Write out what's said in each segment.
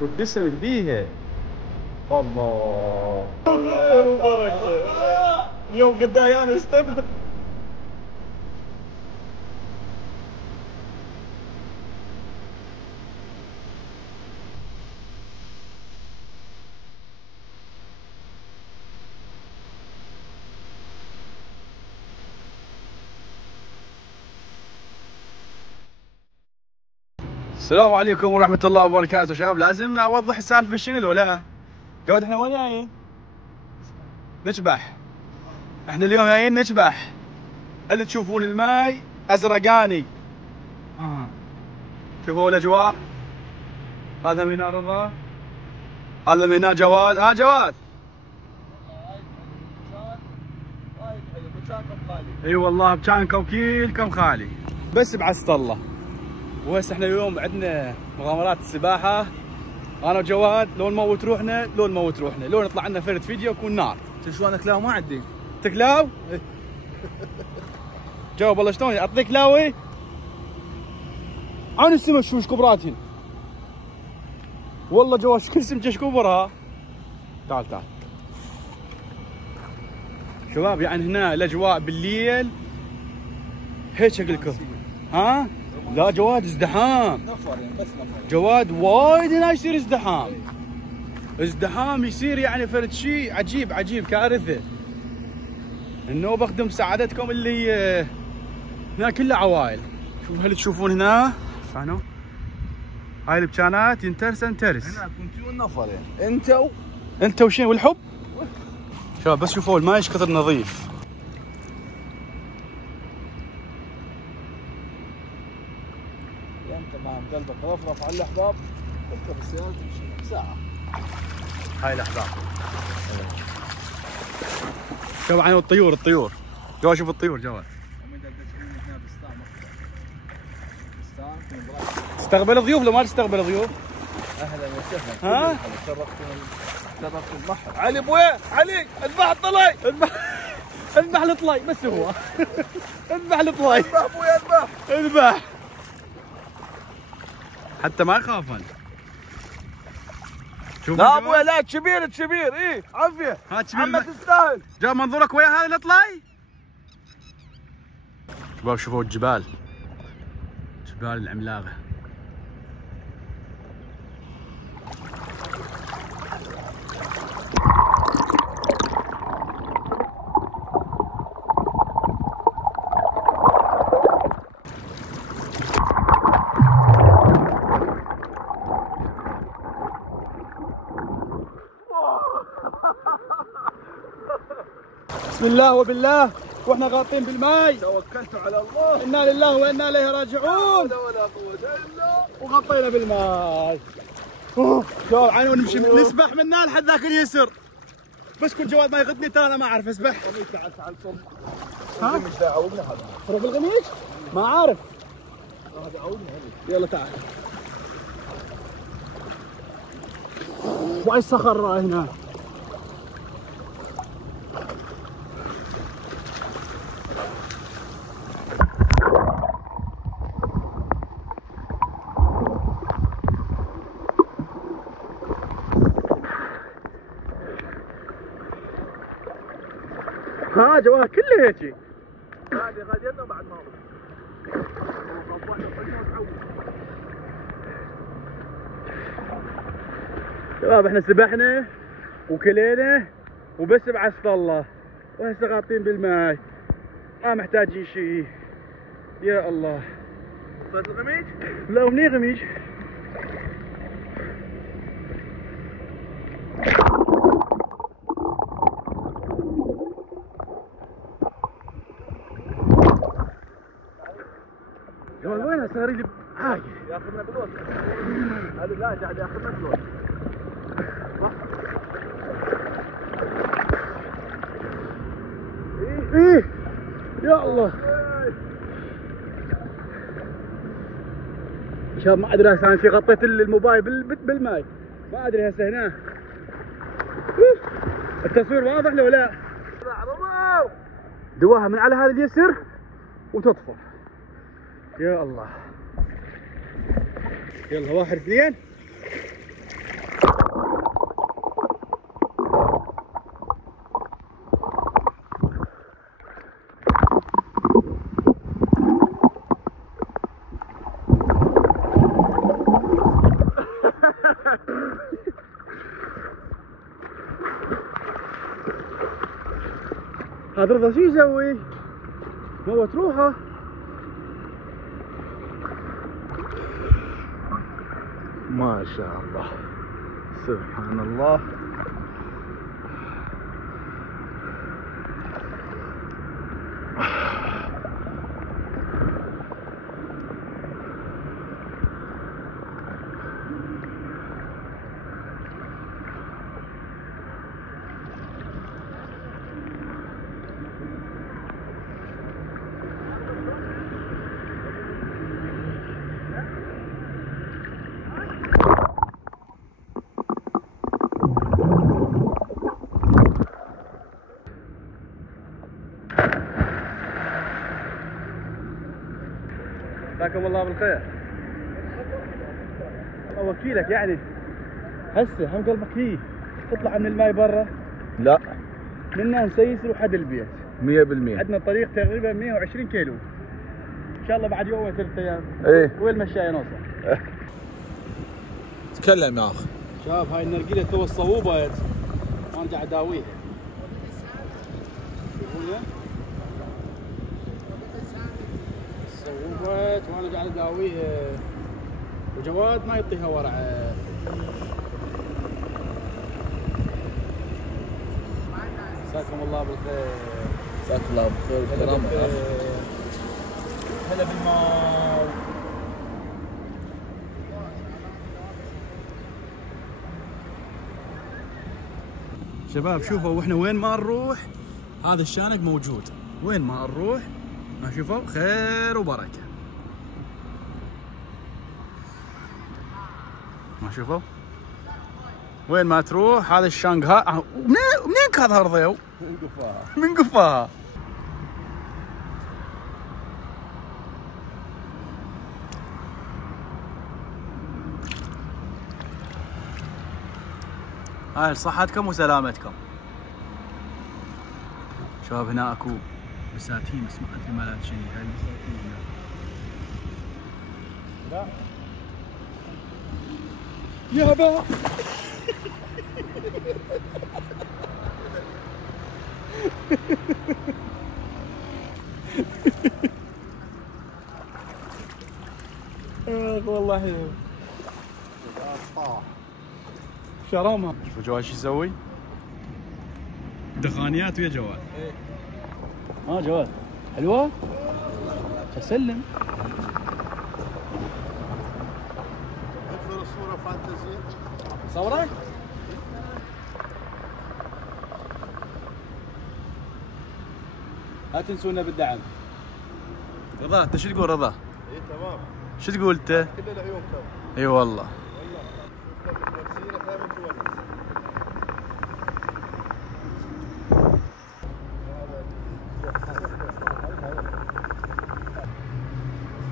تدسم بيها. الله اليوم قداي انا استبدل. السلام عليكم ورحمة الله وبركاته. شباب لازم اوضح السالفة شنو ولا جود. احنا وين جايين؟ نشبح. احنا اليوم جايين نشبح. اللي تشوفون الماي ازرقاني. شوفوا الاجواء. هذا ميناء رضا، هذا ميناء جواد. جواد اي والله بكانكم كلكم خالي بس بعست الله. وهسه احنا اليوم عندنا مغامرات السباحه انا وجواد. لو نموت روحنا لو نطلع لنا فرد فيديو يكون نار. شلون اكلاو ما عندي. تكلاو؟ جاوب والله شلون اعطيك لاوي؟ عن السمك شوش كبراتهن والله جواد كل سمكه كبرها. تعال شباب، يعني هنا الاجواء بالليل هيك اقول لكم. لا جواد ازدحام. نفر يعني بس نفر. جواد وايد هنا يصير ازدحام يصير يعني فرد شيء عجيب كارثه. النوبه اخدم سعادتكم اللي هنا كله عوائل. شوفوا اللي تشوفون هنا فانو هاي البكانات ينترس. هنا كنتوا نفر يعني انت وشين والحب. شباب بس شوفوا الماي ايش كثر نظيف. انت مع قلبك رفرف على الاحباب تركب السياره تمشي ساعه. هاي الاحباب. شوف عن الطيور. جواد شوف الطيور جواد. تستقبل ضيوف لو ما تستقبل ضيوف؟ اهلا وسهلا. شرفت البحر. علي ابويا علي اذبح الطلي. اذبح الطلي بس هو. اذبح الطلي. اذبح ابويا اذبح حتى ما يخافن. لا ابويا لا كبير اي عافيه. عمه تستاهل. جاب منظورك ويا هذا الطلي. شباب شوفوا الجبال العملاقه. بسم الله وبالله واحنا غاطين بالماي. توكلت على الله. انا لله وانا اليه راجعون. لا ولا قوه الا وغطينا بالماي. شوف عيني نمشي نسبح من هنا لحد ذاك اليسر. بس كل جواد ما يغطني ترى انا ما اعرف اسبح. تعال صب. الغميش ده عوضنا هذا. روح الغميش؟ ما عارف. هذا عوضنا هذا. يلا تعال. واي الصخر هنا. جواد كله هيجي. هذه غادينا بعد ما شباب احنا سبحنا وكلينا وبس بعست الله وهسه غاطين بالماي ما محتاجين شيء. يا الله. صيد الغميج؟ لا مني غميج. وين صار لي حاجه ياخذنا بلوت. هذا لا قاعد ياخذنا بلوت. ايه يا الله. شباب ما ادري هسه انا غطيت الموبايل بالماي ما ادري هسه هنا. التصوير واضح لو لا؟ دواها من على هذا اليسر وتطفى. يا الله. يلا 1 2 هذا رضا شو يسوي؟ هو تروحه ما شاء الله سبحان الله. مساكم الله بالخير. الله وكيلك يعني هسه هم قلبك هي تطلع من الماي برا؟ لا منا نسيس لحد البيت 100%. عندنا طريق تقريبا 120 كيلو ان شاء الله بعد يوم 3 ايام. ايه وين المشاية نوصل؟ تكلم يا اخ. شباب هاي النرجيلة تو الصوبت وانا قاعد اداويها. شوفونا صوبت وانا قاعد اداويها وجواد ما يعطيها ورع. مساكم الله بالخير. مساك الله بالخير والكرامة يا اخ. هلا بالماء. شباب شوفوا واحنا وين ما نروح هذا الشانق موجود، وين ما نروح ما شوفوا خير وبركه. ما شوفوا وين ما تروح هذا الشانق. ها منين كان هرضيو؟ من قفاها. من قفاها. هاي لصحتكم وسلامتكم. شباب هنا اكو بساتين بس ما ادري مالت شنو هاي البساتين هنا. لا يابا والله حلو. شرامها. شوفوا جواد شو يسوي؟ دخانيات ويا جواد. ايه جواد حلوه؟ تسلم. اكثر الصورة فانتزي. صورك؟ لا تنسونا بالدعم. رضا انت شو تقول رضا؟ اي تمام. شو تقول انت؟ كل العيون كم. اي والله.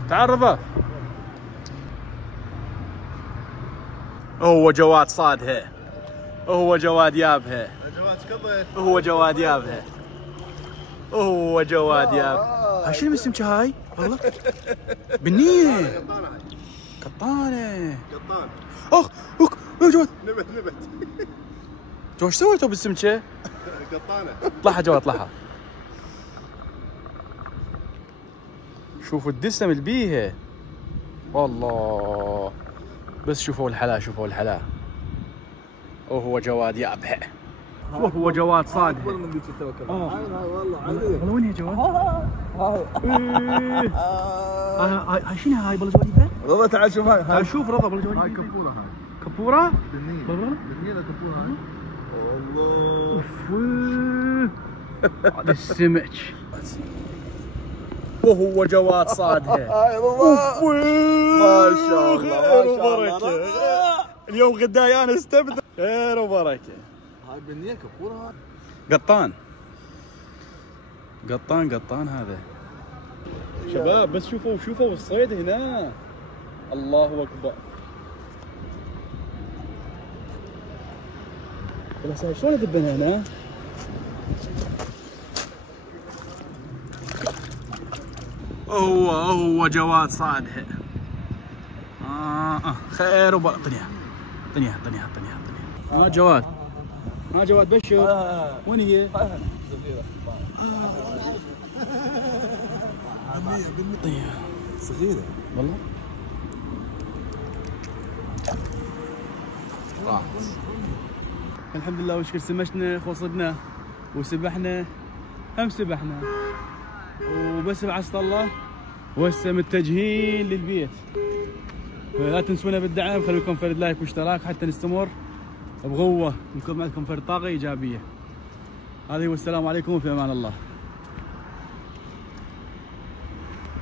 تعال رضا. هو جواد صادها. هو جواد يابها. جواد قضيت. هو جواد يابها. هو جواد يابها. هاي شنو اسمك هاي؟ والله بنية. قطانة. قطان. اخ يا جواد. نبت. جواد ايش سويتوا بالسمكة؟ قطانة. اطلعها جواد اطلعها. شوفوا الدسم اللي بيها والله. بس شوفوا الحلا شوفوا الحلا. وهو جواد يابها. وهو جواد صادها. اكبر من ذيك التوكل. هاي والله عادي. والله وين هي جواد؟ هاي شنو هاي بالله جواد يبها؟ رضا تعال شوف هاي. شوف رضا بالله جواد هاي يبها. كبورة هاي. كبورة؟ بالنيل. بالله؟ بالنيل كبورة هاي. الله. اوف هذا السمك. وهو جواد صادها. هاي رضا. ما شاء الله خير وبركة. اليوم غداي انا استبدل. خير وبركة. هاي بالنيل كبورة هاي. قطان هذا. شباب بس شوفوا الصيد هنا. الله اكبر. والله شلون ادبنها هنا؟ هو جواد صادها. خير وبركة. اعطني جواد. ها جواد بشر. وين هي؟ صغيرة والله. الحمد لله وشكر سمشنا خصدنا وسبحنا هم سبحنا وبس بعصت الله وهسه متجهين للبيت. لا تنسونا بالدعم، خليكم فرد لايك واشتراك حتى نستمر بقوه نكون معكم فرد طاقه ايجابيه. هذه والسلام عليكم وفي امان الله.